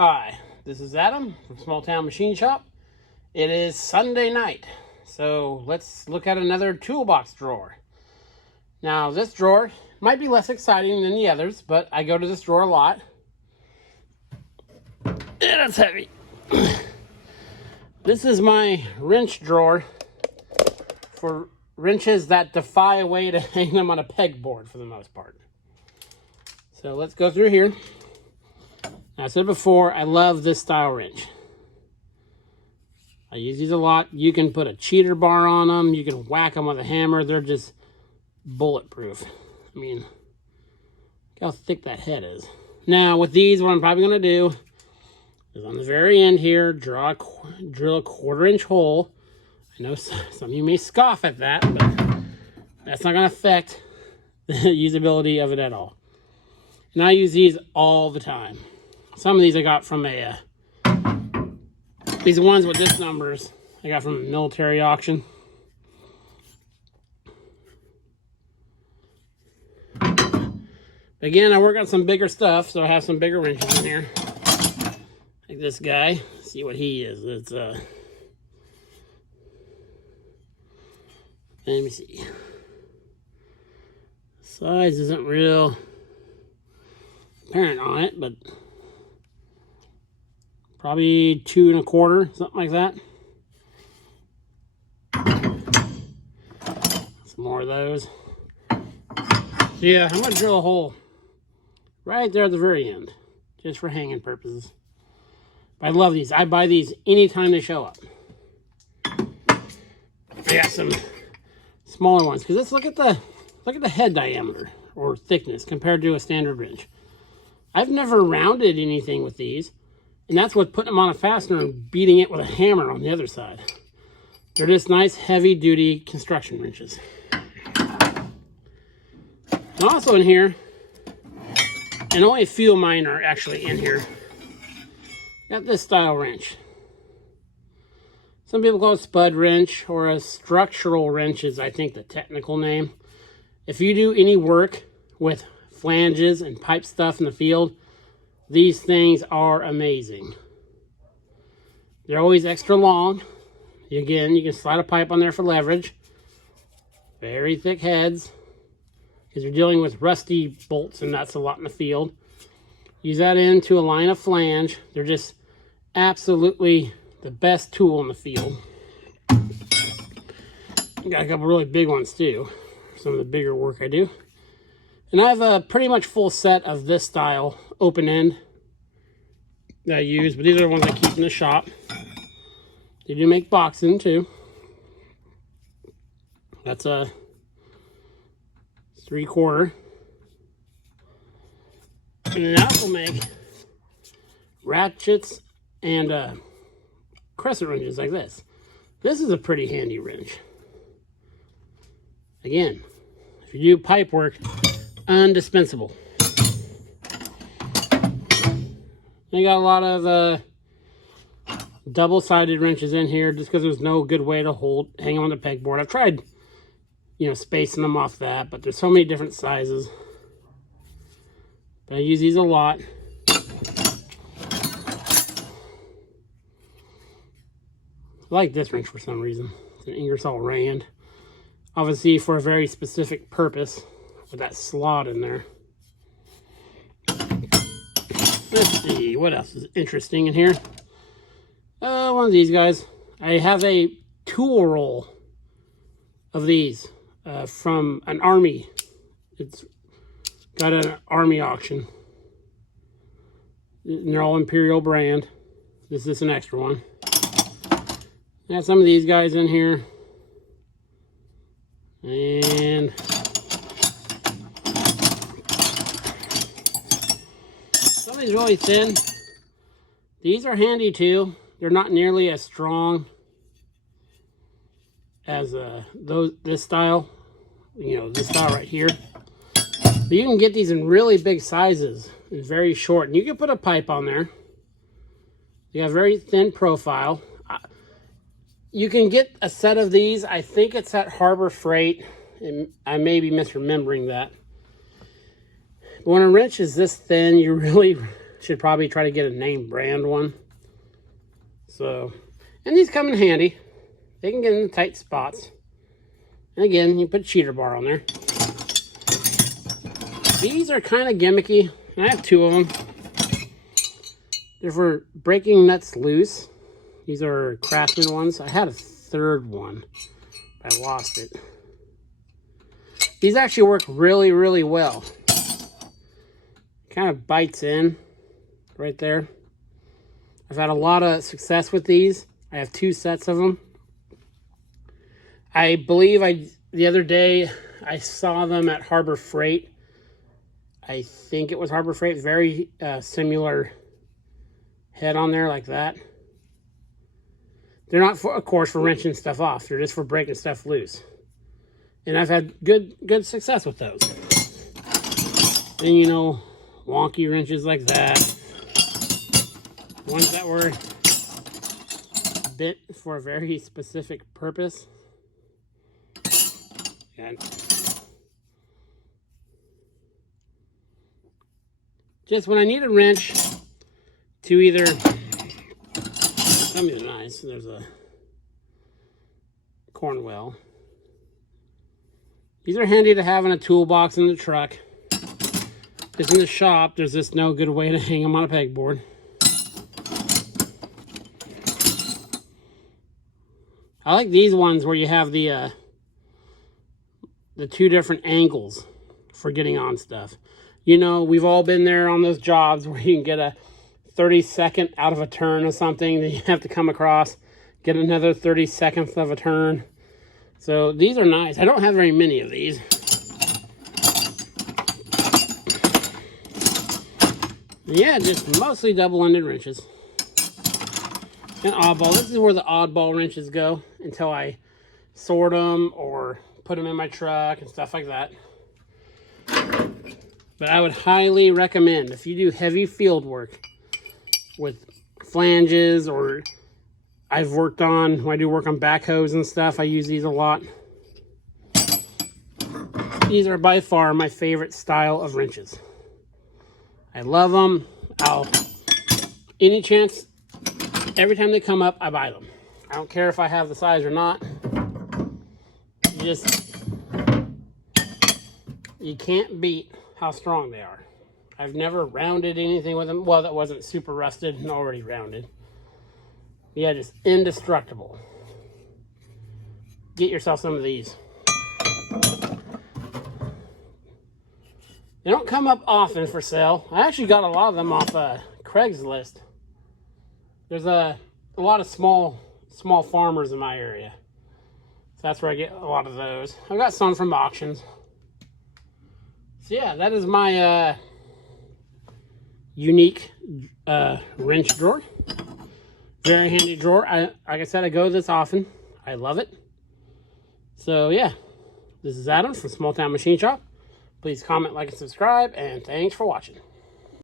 Hi, this is Adam from Small Town Machine Shop. It is Sunday night, so let's look at another toolbox drawer. Now, this drawer might be less exciting than the others, but I go to this drawer a lot. And it's heavy. This is my wrench drawer for wrenches that defy a way to hang them on a pegboard for the most part. So let's go through here. Now, I said before, I love this style wrench. I use these a lot. You can put a cheater bar on them. You can whack them with a hammer. They're just bulletproof. I mean, look how thick that head is. Now, with these, what I'm probably going to do is on the very end here, drill a 1/4-inch hole. I know some of you may scoff at that, but that's not going to affect the usability of it at all. And I use these all the time. Some of these I got from these ones with this numbers, I got from a military auction. Again, I work on some bigger stuff, so I have some bigger wrenches in here. Like this guy. See what he is. It's let me see. Size isn't real apparent on it, but probably 2 1/4, something like that. Some more of those. So yeah, I'm gonna drill a hole right there at the very end, just for hanging purposes. But I love these. I buy these anytime they show up. I got some smaller ones because let's look at the head diameter or thickness compared to a standard wrench. I've never rounded anything with these, and that's what putting them on a fastener and beating it with a hammer on the other side. They're just nice, heavy-duty construction wrenches. And also in here, and only a few of mine are actually in here, got this style wrench. Some people call it spud wrench, or a structural wrench is, I think, the technical name. If you do any work with flanges and pipe stuff in the field, these things are amazing. They're always extra long. Again, you can slide a pipe on there for leverage. Very thick heads, because you're dealing with rusty bolts and nuts a lot in the field. Use that into a line of flange. They're just absolutely the best tool in the field. Got a couple really big ones too. Some of the bigger work I do. And I have a pretty much full set of this style open end that I use, but these are the ones I keep in the shop. They do make boxing too. That's a 3/4. And then I also make ratchets and crescent wrenches like this. This is a pretty handy wrench. Again, if you do pipe work, indispensable. I got a lot of double-sided wrenches in here just because there's no good way to hang them on the pegboard. I've tried, spacing them off that, but there's so many different sizes. But I use these a lot. I like this wrench for some reason. It's an Ingersoll Rand. Obviously for a very specific purpose with that slot in there. Let's see, what else is interesting in here? One of these guys. I have a tool roll of these from an army. It's got an army auction. And they're all Imperial brand. This is an extra one. I have some of these guys in here. And some of these really thin. These are handy too. They're not nearly as strong as this style. This style right here. But you can get these in really big sizes and very short. And you can put a pipe on there. They have very thin profile. You can get a set of these. I think it's at Harbor Freight, and I may be misremembering that. But when a wrench is this thin, you really Should probably try to get a name brand one. So, and these come in handy. They can get in the tight spots. And again, you put a cheater bar on there. These are kind of gimmicky. I have 2 of them. They're for breaking nuts loose. These are Craftsman ones. I had a 3rd one, but I lost it. These actually work really, really well. Kind of bites in right there. I've had a lot of success with these. I have 2 sets of them. I believe the other day I saw them at Harbor Freight. I think it was Harbor Freight. Very similar head on there like that. They're not, of course, for wrenching stuff off. They're just for breaking stuff loose. And I've had good success with those. And, you know, wonky wrenches like that. Ones that were bent for a very specific purpose. And just when I need a wrench to either, these are nice. There's a Cornwell. These are handy to have in a toolbox in the truck. Because in the shop, there's just no good way to hang them on a pegboard. I like these ones where you have the 2 different angles for getting on stuff. You know, we've all been there on those jobs where you can get a 30-second out of a turn or something. Then you have to come across, get another 30 seconds of a turn. So these are nice. I don't have very many of these. Yeah, just mostly double-ended wrenches. And oddball. This is where the oddball wrenches go until I sort them or put them in my truck and stuff like that. But I would highly recommend, if you do heavy field work with flanges, or I've worked on, when I do work on backhoes and stuff, I use these a lot. These are by far my favorite style of wrenches. I love them. Any chance, every time they come up, I buy them. I don't care if I have the size or not. You can't beat how strong they are. I've never rounded anything with them. Well, that wasn't super rusted and already rounded. Yeah, just indestructible. Get yourself some of these. They don't come up often for sale. I actually got a lot of them off Craigslist. There's a lot of small farmers in my area. So that's where I get a lot of those. I got some from auctions. So yeah, that is my unique wrench drawer. Very handy drawer. Like I said, I go this often. I love it. So yeah, this is Adam from Small Town Machine Shop. Please comment, like, and subscribe, and thanks for watching.